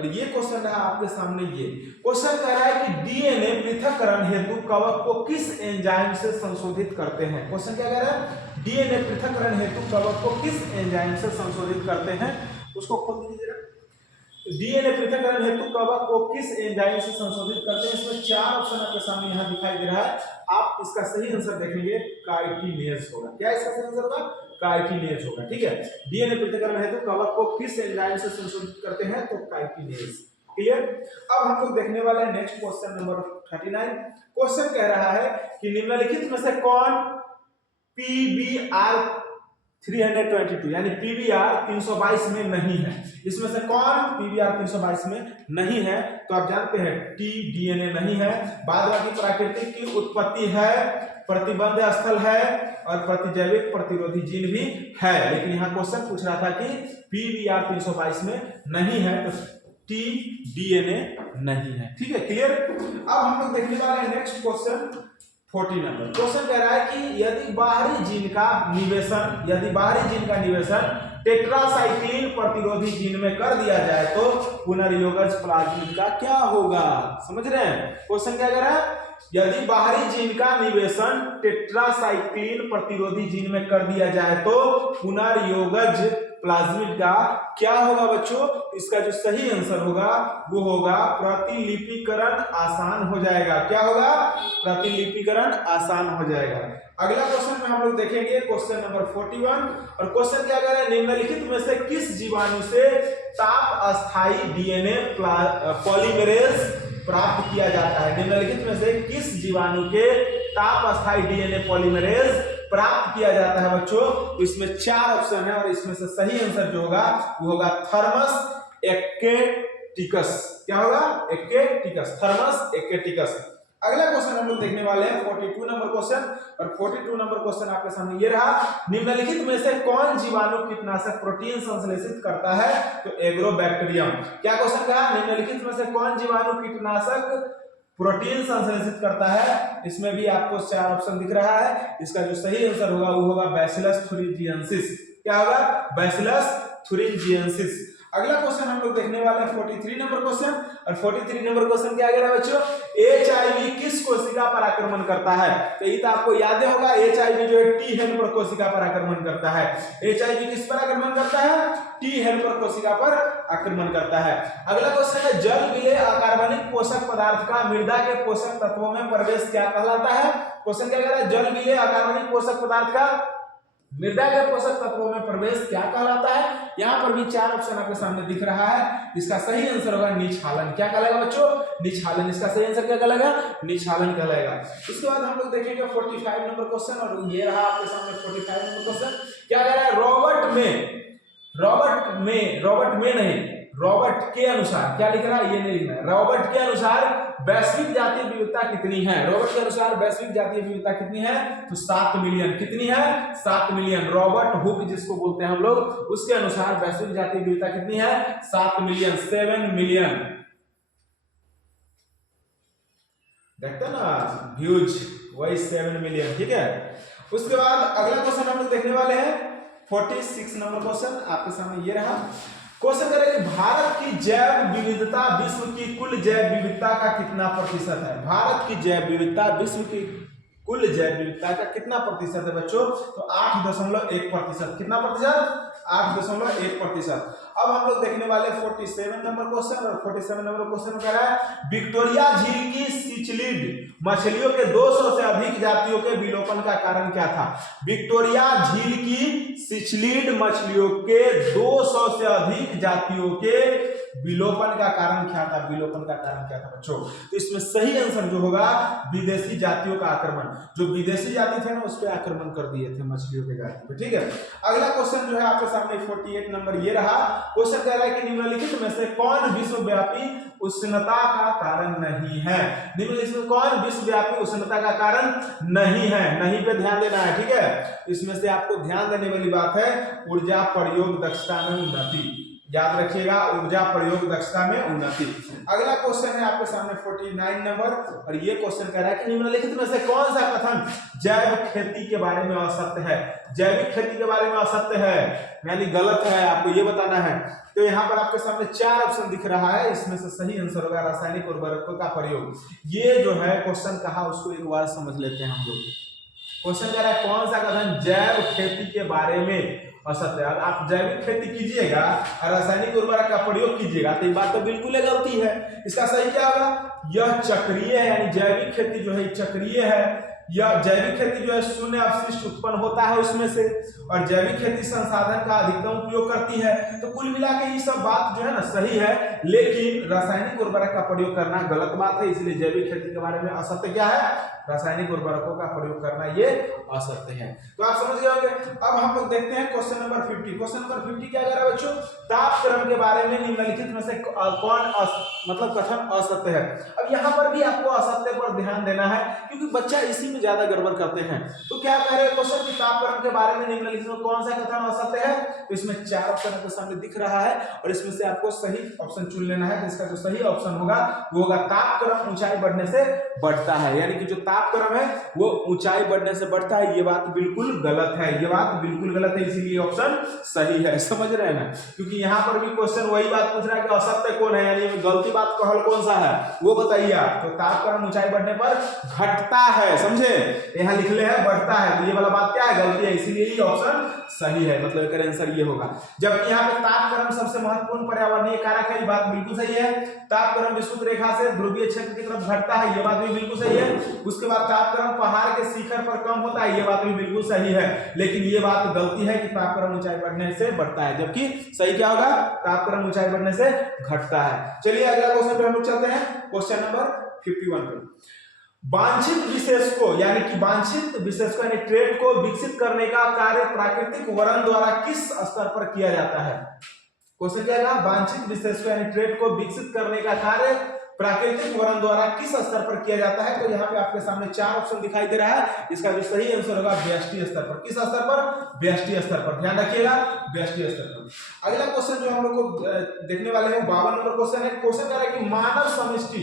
और ये क्वेश्चन है आपके सामने। ये क्वेश्चन कह रहा है कि डीएनए पृथक्करण हेतु कवक को किस एंजाइम से संशोधित करते हैं। क्वेश्चन क्या कह रहा है, डीएनए पृथक्करण हेतु कवक को किस एंजाइम से संशोधित करते हैं, उसको खोल दीजिए। डीएनए पृथक्करण हेतु कवक को किस एंजाइम से संशोधित करते हैं। इसमें 4 ऑप्शन आपके सामने यहाँ दिखाई दे रहा है। आप इसका सही आंसर देखेंगे काइटिनेज होगा। क्या इसका सही आंसर होगा, काइटिनेज होगा। ठीक है, डीएनए पृथक्करण हेतु कवक को किस एंजाइम से संशोधित करते हैं, तो काइटिनेज। क्लियर। अब हम लोग देखने वाले हैं नेक्स्ट क्वेश्चन नंबर 39। क्वेश्चन कह रहा है कि निम्नलिखित में से कौन PBr 322 यानी PBr 322 में नहीं है। इसमें से कौन PBr 322 में नहीं है, तो आप जानते हैं T DNA नहीं है, बाद बाकी प्राकृतिक की उत्पत्ति है, प्रतिबंध स्थल है और प्रतिजैविक प्रतिरोधी जीन भी है। लेकिन यहाँ क्वेश्चन पूछ रहा था कि PBr 322 में नहीं है, तो T DNA नहीं है। ठीक है, क्लियर। अब हम लोग देखने वाले हैं नेक्स्ट क्वेश्चन 40 नंबर। क्वेश्चन कह रहा है कि यदि बाहरी जीन का निवेशन टेट्रासाइक्लिन प्रतिरोधी जीन में कर दिया जाए तो पुनर्योगज प्लाज्मिड का क्या होगा। समझ रहे हैं, क्वेश्चन क्या कह रहा है, यदि बाहरी जीन का निवेशन टेट्रासाइक्लिन प्रतिरोधी जीन में कर दिया जाए तो पुनर्योगज प्लाज्मिड का क्या होगा बच्चों। इसका जो सही आंसर होगा वो होगा प्रतिलिपिकरण आसान हो जाएगा। क्या होगा, प्रतिलिपिकरण आसान हो जाएगा। अगला क्वेश्चन में हम लोग देखेंगे क्वेश्चन नंबर 41। और क्वेश्चन क्या कह रहा है, निम्नलिखित में से किस जीवाणु से ताप अस्थायी डीएनए पॉलीमरेज प्राप्त किया जाता है। निम्नलिखित में से किस जीवाणु के ताप अस्थायी डीएनए पॉलीमरेज प्राप्त किया जाता है बच्चों। तो इसमें 4 ऑप्शन है और इसमें से सही आंसर जो होगा वो होगा थर्मस एक्केटिकस। क्या होगा, एक्केटिकस, थर्मस एक्केटिकस। अगला क्वेश्चन हम लोग देखने वाले हैं 42 नंबर क्वेश्चन। और 42 नंबर क्वेश्चन आपके सामने ये रहा, निम्नलिखित में से कौन जीवाणु कीटनाशक प्रोटीन संश्लेषित करता है, तो एग्रोबैक्टीरियम। क्या क्वेश्चन कहा, निम्नलिखित में से कौन जीवाणु कीटनाशक प्रोटीन संश्लेषित करता है। इसमें भी आपको 4 ऑप्शन दिख रहा है। इसका जो सही आंसर होगा वो होगा बैसिलस थुरिंजिएंसिस। क्या होगा, बैसिलस थुरिंजिएंसिस। अगला क्वेश्चन हम लोग देखने वाले हैं 43 नंबर क्वेश्चन। और 43 नंबर क्वेश्चन क्या कह रहा है बच्चों, HIV किस कोशिका पर आक्रमण करता है। तो ये तो आपको याद होगा, HIV जो है टी हेल्पर कोशिका पर आक्रमण करता है। HIV किस पर आक्रमण करता है, टी हेल्पर कोशिका पर आक्रमण करता है। अगला क्वेश्चन है, जल विलेय अकार्बनिक पोषक पदार्थ का मृदा के पोषक तत्वों में प्रवेश क्या कहलाता है। क्वेश्चन क्या कह रहा है, जल विलेय अकार्बनिक पोषक पदार्थ का मृदा के पोषक तत्वों में प्रवेश क्या कहलाता है। यहाँ पर भी 4 ऑप्शन आपके सामने दिख रहा है। इसका सही आंसर होगा निक्षालन। क्या कहलाएगा बच्चों, निक्षालन। इसका सही आंसर क्या कहलाएगा, निक्षालन कहलाएगा। इसके बाद हम लोग देखेंगे 45 नंबर क्वेश्चन। और ये रहा आपके सामने 45 नंबर क्वेश्चन। क्या कह रहा है, रॉबर्ट के अनुसार, क्या लिख रहा है, ये नहीं लिखना है। रॉबर्ट के अनुसार वैश्विक जातीय विविधता कितनी है। रॉबर्ट के अनुसार वैश्विक जातीय विविधता कितनी है, तो 7 मिलियन। कितनी है, 7 मिलियन। रॉबर्ट हुक जिसको बोलते हैं हम लोग, उसके अनुसार वैश्विक जातीय विविधता कितनी है, 7 मिलियन, 7 मिलियन। देखते हैं ना व्यूज, वही 7 मिलियन। ठीक है, उसके बाद अगला क्वेश्चन हम लोग देखने वाले हैं 46 नंबर क्वेश्चन आपके सामने ये रहा। क्वेश्चन करें कि भारत की जैव विविधता विश्व की कुल जैव विविधता का कितना प्रतिशत है। भारत की जैव विविधता विश्व की कुल जैव विविधता का कितना प्रतिशत है बच्चों, तो 8.1%। कितना प्रतिशत, 8.1%। अब हम लोग देखने वाले 47 नंबर क्वेश्चन। और 47 नंबर क्वेश्चन कह रहा है, विक्टोरिया झील की सिचलिड मछलियों के 200 से अधिक जातियों के विलोपन का कारण क्या था। विक्टोरिया झील की सिचलिड मछलियों के 200 से अधिक जातियों के विलोपन का कारण क्या था, विलोपन का कारण क्या था बच्चों। तो इसमें सही आंसर जो होगा विदेशी जातियों का आक्रमण। जो विदेशी जाति थे ना उस पर आक्रमण कर दिए थे मछलियों के जाति पे। ठीक है, अगला क्वेश्चन जो है आपके सामने 48 नंबर ये रहा। क्वेश्चन कह रहा है कि निम्नलिखित में से कौन विश्वव्यापी उष्णता का कारण नहीं है। निम्नलिखित में कौन विश्वव्यापी उष्णता का कारण नहीं है, नहीं पे ध्यान देना है। ठीक है, इसमें से आपको ध्यान देने वाली बात है ऊर्जा प्रयोग दक्षता में उन्नति। याद रखिएगा, ऊर्जा प्रयोग दक्षता में उन्नति। अगला क्वेश्चन है आपके सामने 49 नंबर, और ये क्वेश्चन कह रहा है कि निम्नलिखित में से कौन सा कथन जैव खेती के बारे में असत्य है। जैविक खेती के बारे में असत्य है यानी गलत है, आपको ये बताना है। तो यहाँ पर आपके सामने 4 ऑप्शन दिख रहा है, इसमें से सही आंसर होगा रासायनिक उर्वरकों का प्रयोग। ये जो है क्वेश्चन कहा उसको एक बार समझ लेते हैं हम लोग। क्वेश्चन कह रहा है कौन सा कथन जैव खेती के बारे में असत्य है। आप जैविक खेती कीजिएगा और रासायनिक उर्वरक का प्रयोग कीजिएगा तो ये बात तो बिल्कुल ही गलती है। इसका सही क्या होगा, यह चक्रीय है, यानी जैविक खेती जो है चक्रीय है। यह जैविक खेती जो है शून्य अपशिष्ट उत्पन्न होता है उसमें से, और जैविक खेती संसाधन का अधिकतम उपयोग करती है। तो कुल मिला के ये सब बात जो है ना सही है, लेकिन रासायनिक उर्वरक का प्रयोग करना गलत बात है, इसलिए जैविक खेती के बारे में असत्य क्या है, रासायनिक उर्वरकों का प्रयोग करना ये असत्य है। तो आप समझ गए होंगे। अब हम लोग देखते हैं क्वेश्चन नंबर 50। क्वेश्चन नंबर 50 क्या कह रहा है बच्चों, तापक्रम के बारे में निम्नलिखित में से कौन मतलब कथन असत्य है। अब यहाँ पर भी आपको असत्य पर ध्यान देना है, क्योंकि बच्चा इसी में ज्यादा गड़बड़ करते हैं। तो क्या कह रहे हैं क्वेश्चन की तापक्रम के बारे में निम्नलिखित में कौन सा कथन असत्य है। तो इसमें 4 ऑप्शन आपके सामने दिख रहा है, और इसमें से आपको सही ऑप्शन चुन लेना है। इसका जो सही ऑप्शन होगा वो होगा तापक्रम ऊंचाई बढ़ने से बढ़ता है, यानी कि जो तापक्रम है वो ऊंचाई बढ़ने से बढ़ता है। ये बात बिल्कुल गलत है, ये बात बिल्कुल गलत है, इसीलिए ऑप्शन सही है। समझ रहे हैं ना, क्योंकि यहाँ पर भी क्वेश्चन वही बात पूछ रहा है कि असत्य कौन है, यानी गलती बात का हल कौन सा है वो बताइए आप। तो तापक्रम ऊंचाई बढ़ने पर घटता है, समझे, यहाँ लिख ले है बढ़ता है, तो ये वाला बात क्या है, गलती है, इसीलिए ये ऑप्शन सही है, मतलब इसका आंसर ये होगा। जबकि यहाँ पे तापक्रम सबसे महत्वपूर्ण पर्यावरणीय कारक है, ये बात बिल्कुल सही है। तापक्रम विषुवत रेखा से ध्रुवीय क्षेत्र की तरफ घटता है, ये बात भी बिल्कुल सही है। उसके बाद तापक्रम पहाड़ के शिखर पर कम होता है, ये बात भी बिल्कुल सही है। लेकिन ये बात गलती है कि तापक्रम ऊंचाई बढ़ने से बढ़ता है, जबकि सही क्या होगा, तापक्रम ऊंचाई बढ़ने से घटता है। चलिए अगला क्वेश्चन पे हम लोग चलते हैं, क्वेश्चन नंबर 51 पे। वांछित विशेष को यानी कि वांछित विशेष को यानी ट्रेड को विकसित करने का कार्य प्राकृतिक वर्ण द्वारा किस स्तर पर किया जाता है। क्वेश्चन क्या है, वांछित विशेष को यानी ट्रेड को विकसित करने का कार्य प्राकृतिक वर्ण द्वारा किस स्तर पर किया जाता है। तो यहाँ पे आपके सामने 4 ऑप्शन दिखाई दे रहा है, इसका जो सही आंसर होगा व्यष्टि स्तर पर। किस स्तर पर, व्यष्टि स्तर पर, ध्यान रखिएगा व्यष्टि स्तर पर। अगला क्वेश्चन जो हम लोग को देखने वाले हैं 52 नंबर क्वेश्चन है। क्वेश्चन कह रहा है कि मानव समष्टि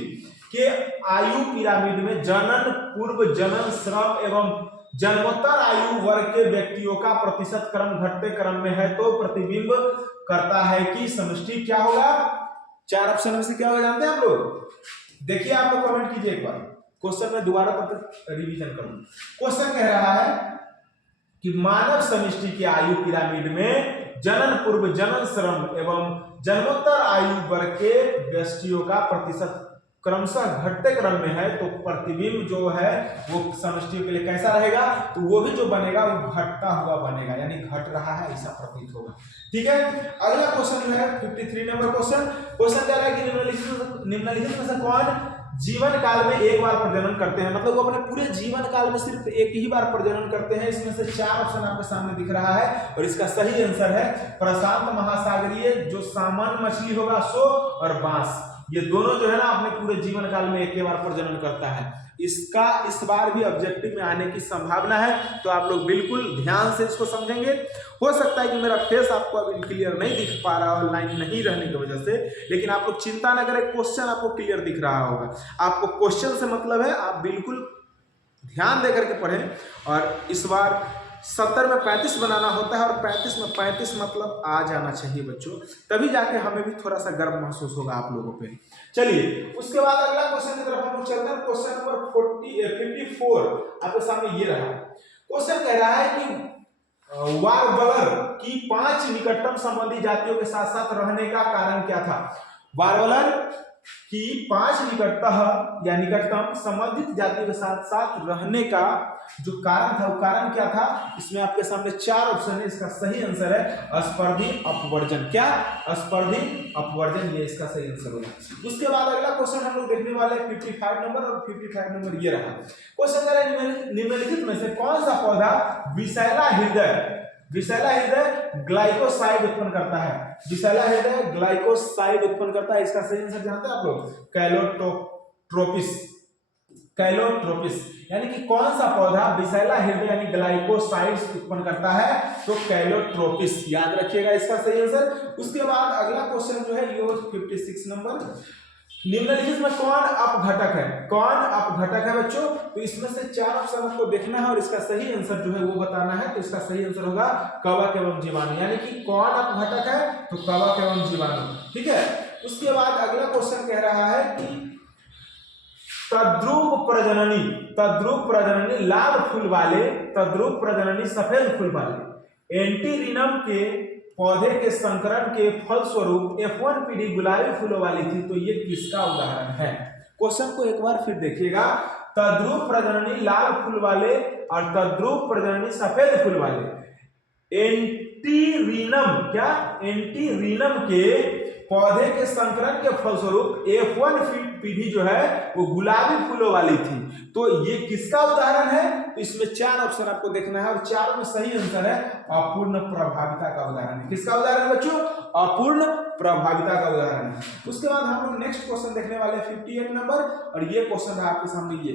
के आयु पिरामिड में जनन, पूर्व जनन, श्रम एवं जन्मोत्तर आयु वर्ग के व्यक्तियों का प्रतिशत क्रम घटते क्रम में है, तो प्रतिबिंब करता है कि समष्टि क्या होगा। 4 ऑप्शन में से क्या होगा जानते हैं आप लोग, देखिए आप लोग कमेंट कीजिए एक बार, क्वेश्चन में दोबारा तक रिवीजन करूं। क्वेश्चन कह रहा है कि मानव समष्टि की आयु पिरामिड में जनन, पूर्व जनन, श्रम एवं जन्मोत्तर आयु वर्ग के व्यक्तियों का प्रतिशत क्रमशः घटते क्रम में है, तो प्रतिबिंब जो है वो समष्टियों के लिए कैसा रहेगा, तो वो भी जो बनेगा वो घटता हुआ बनेगा, यानी घट रहा है ऐसा प्रतीत होगा। ठीक है, अगला क्वेश्चन है 53 नंबर क्वेश्चन। क्वेश्चन कह रहा है कि निम्नलिखित में से कौन जीवन काल में एक बार प्रजनन करते हैं, मतलब वो अपने पूरे जीवन काल में सिर्फ एक ही बार प्रजनन करते हैं। इसमें से 4 ऑप्शन आपके सामने दिख रहा है, और इसका सही आंसर है प्रशांत महासागरीय जो सामान्य मछली होगा सो, और बांस, ये दोनों जो है ना अपने पूरे जीवन काल में एक ही बार प्रजनन करता है। इसका इस बार भी ऑब्जेक्टिव में आने की संभावना है, तो आप लोग बिल्कुल ध्यान से इसको समझेंगे। हो सकता है कि मेरा फेस आपको अभी क्लियर नहीं दिख पा रहा हो लाइन नहीं रहने की वजह से, लेकिन आप लोग चिंता न करें, क्वेश्चन आपको क्लियर दिख रहा होगा। आपको क्वेश्चन से मतलब है, आप बिल्कुल ध्यान देकर के पढ़ें। और इस बार 70 में 35 बनाना होता है, और 35 में 35 मतलब आ जाना चाहिए बच्चों, तभी जाके हमें भी थोड़ा सा गर्व महसूस होगा आप लोगों पे। चलिए उसके बाद अगला क्वेश्चन की तरफ हम लोग चलते हैं। क्वेश्चन नंबर 54 आपके सामने ये रहा। क्वेश्चन कह रहा है कि वार्बलर की 5 निकटतम संबंधी जातियों के साथ साथ रहने का कारण क्या था। वार्बलर की 5 निकटतम संबंधित जातियों के साथ साथ रहने का जो कारण था वो कारण क्या था। इसमें आपके सामने 4 ऑप्शन है, इसका सही आंसर है स्पर्धी अपवर्जन। क्या, स्पर्धी अपवर्जन, ये इसका सही आंसर होगा। उसके बाद अगला क्वेश्चन हम लोग देखने वाले हैं 55 नंबर, और 55 नंबर ये रहा। क्वेश्चन कह रहा है निम्नलिखित में से कौन सा पौधा विषैला हृदय ग्लाइकोसाइड उत्पन्न करता है। विषैला हृदय ग्लाइकोसाइड उत्पन्न करता है, इसका सही आंसर जानते हैं आप लोग, कैलोट्रोपिस। कैलोट्रोपिस, यानी कि कौन सा पौधा विषैला हृदय यानी ग्लाइकोसाइड्स उत्पन्न करता है, तो कैलोट्रोपिस, याद रखिएगा इसका सही आंसर। उसके बाद अगला क्वेश्चन जो है ये 56 नंबर, निम्नलिखित में कौन अपघटक है, कौन अपघटक है बच्चों, तो इसमें से 4 ऑप्शन आपको देखना है और इसका सही आंसर जो है वो बताना है। तो इसका सही आंसर होगा कवक एवं जीवाणु, यानी कि कौन अपघटक है, तो कवक एवं जीवाणु, ठीक है। उसके बाद अगला क्वेश्चन कह रहा है कि तद्रुप प्रजननी, तद्रुप प्रजननी लाल फूल वाले, तद्रुप प्रजननी सफेद फूल वाले एंटीरिनम के पौधे के संकरण के फलस्वरूप F1 पीढ़ी गुलाबी फूलों वाली थी, तो ये किसका उदाहरण है। क्वेश्चन को एक बार फिर देखिएगा, तद्रुप प्रजननी लाल फूल वाले और तद्रुप प्रजननी सफेद फूल वाले एंटीरिनम, क्या एंटीरिनम के पौधे के संकरण के फलस्वरूप F1 पीढ़ी जो है वो गुलाबी फूलों वाली थी, तो ये किसका उदाहरण है। तो इसमें 4 ऑप्शन आपको देखना है और 4 में सही आंसर है अपूर्ण प्रभाविता का उदाहरण है। किसका उदाहरण है बच्चों, अपूर्ण प्रभाविता का उदाहरण है। उसके बाद हम लोग नेक्स्ट क्वेश्चन देखने वाले 58 नंबर, और ये क्वेश्चन है आपके सामने, ये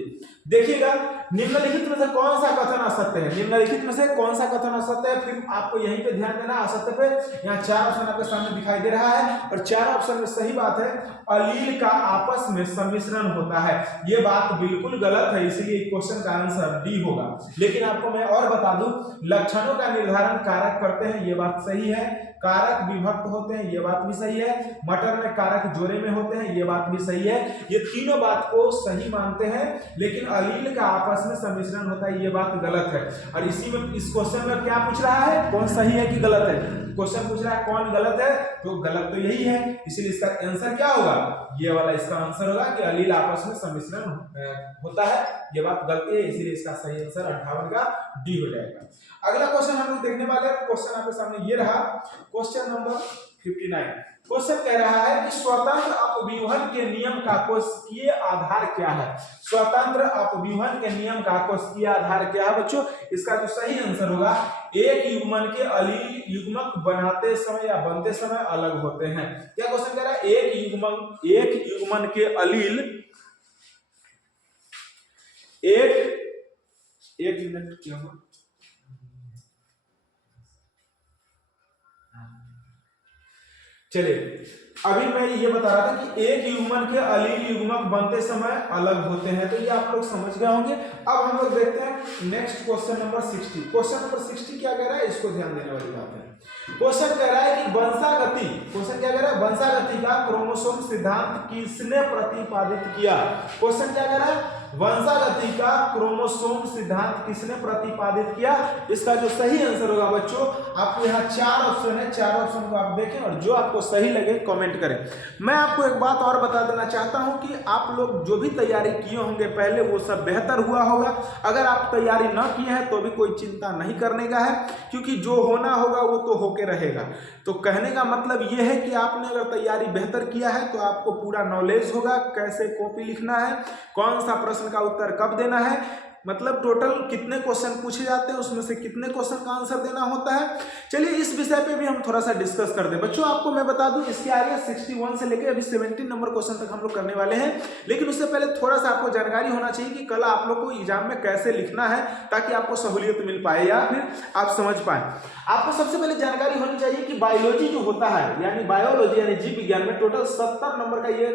देखिएगा, निम्नलिखित में से कौन सा कथन असत्य है, निम्नलिखित में से कौन सा कथन असत्य है, फिर आपको यहीं पे ध्यान देना असत्य पे। यहाँ 4 ऑप्शन आपके सामने दिखाई दे रहा है और 4 ऑप्शन में सही बात है, अलील का आपस में सम्मिश्रण होता है, ये बात बिल्कुल गलत है, इसलिए क्वेश्चन का आंसर डी होगा। लेकिन आपको मैं और बता दूं, लक्षणों का निर्धारण कारक करते हैं, ये बात सही है, कारक विभक्त होते हैं, ये बात भी सही है, मटर में कारक जोड़े में होते हैं, ये बात भी सही है, ये तीनों बात को सही मानते हैं, लेकिन अलील का आपस में सम्मिश्रण होता है, ये बात गलत है। और इसी में इस क्वेश्चन में क्या पूछ रहा है, कौन सही है कि गलत है, क्वेश्चन पूछ रहा है कौन गलत है, तो गलत तो यही है, इसलिए इसका आंसर क्या होगा, ये वाला इसका आंसर होगा कि अलील आपस में सम्मिश्रण होता है, ये बात गलती है, इसीलिए इसका सही आंसर 58 का डी हो जाएगा। अगला क्वेश्चन हम लोग देखने वाले हैं, क्वेश्चन आपके सामने ये रहा, क्वेश्चन नंबर 59। क्वेश्चन कह रहा है कि स्वतंत्र अपव्यूहन के नियम का कोशिकीय आधार क्या है, स्वतंत्र अपव्यूहन के नियम का कोशिकीय आधार क्या है बच्चों। इसका जो सही आंसर होगा, एक युग्मन के अलील युग्मक बनाते समय या बनते समय अलग होते हैं। क्या क्वेश्चन कह रहा है, एक युग्मन के अलील, एक मिनट क्या हुआ, चलिए अभी मैं ये बता रहा था कि एक युग्मन के अलील युग्मक बनते समय अलग होते हैं, तो ये आप लोग समझ गए होंगे। अब हम लोग देखते हैं next question number 60। Question number 60 क्या कह रहा है, इसको ध्यान देने वाली बात है। क्वेश्चन कह रहा है कि वंशागति, क्वेश्चन क्या कह रहा है, वंशागति का क्रोमोसोम सिद्धांत किसने प्रतिपादित किया। क्वेश्चन क्या कह रहा है, वंशागति का क्रोमोसोम सिद्धांत किसने प्रतिपादित किया। इसका जो सही आंसर होगा बच्चों, आपको यहाँ 4 ऑप्शन है, 4 ऑप्शन को आप देखें और जो आपको सही लगे कमेंट करें। मैं आपको एक बात और बता देना चाहता हूं कि आप लोग जो भी तैयारी किए होंगे पहले, वो सब बेहतर हुआ होगा। अगर आप तैयारी न किए हैं तो भी कोई चिंता नहीं करने का है, क्योंकि जो होना होगा वो तो होके रहेगा। तो कहने का मतलब ये है कि आपने अगर तैयारी बेहतर किया है तो आपको पूरा नॉलेज होगा, कैसे कॉपी लिखना है, कौन सा प्रश्न का उत्तर कब देना है, मतलब टोटल कितने क्वेश्चन पूछे जाते हैं, उसमें से कितने क्वेश्चन का आंसर देना होता है। चलिए इस विषय पे भी हम थोड़ा सा डिस्कस कर दें बच्चों। आपको मैं बता दूं, इसके आगे 61 से लेकर अभी 17 नंबर क्वेश्चन तक हम लोग करने वाले हैं, लेकिन उससे पहले थोड़ा सा आपको जानकारी होना चाहिए कि कल आप लोग को एग्जाम में कैसे लिखना है, ताकि आपको सहूलियत मिल पाए या फिर आप समझ पाए। आपको सबसे पहले जानकारी होनी चाहिए कि बायोलॉजी जो होता है, यानी बायोलॉजी यानी जीव विज्ञान में टोटल 70 नंबर का ये